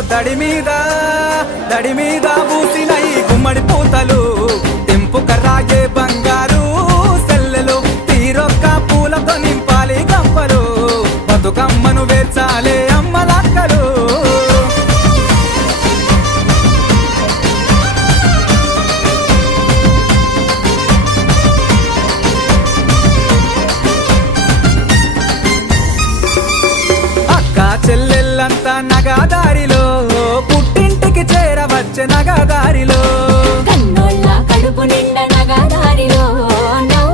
దడి మీద పూసినై గుమ్మడి పూతలు తెంపు కర్రాగే బంగారు సెల్లెలు తీరొక్క పూలతో నింపాలి గంపలు బతుకమ్మను వేర్చాలే అమ్మలక్కలు చెల్లెల్లంతా నగదారిలో పుట్టింటికి చేరవచ్చే నగదారిలో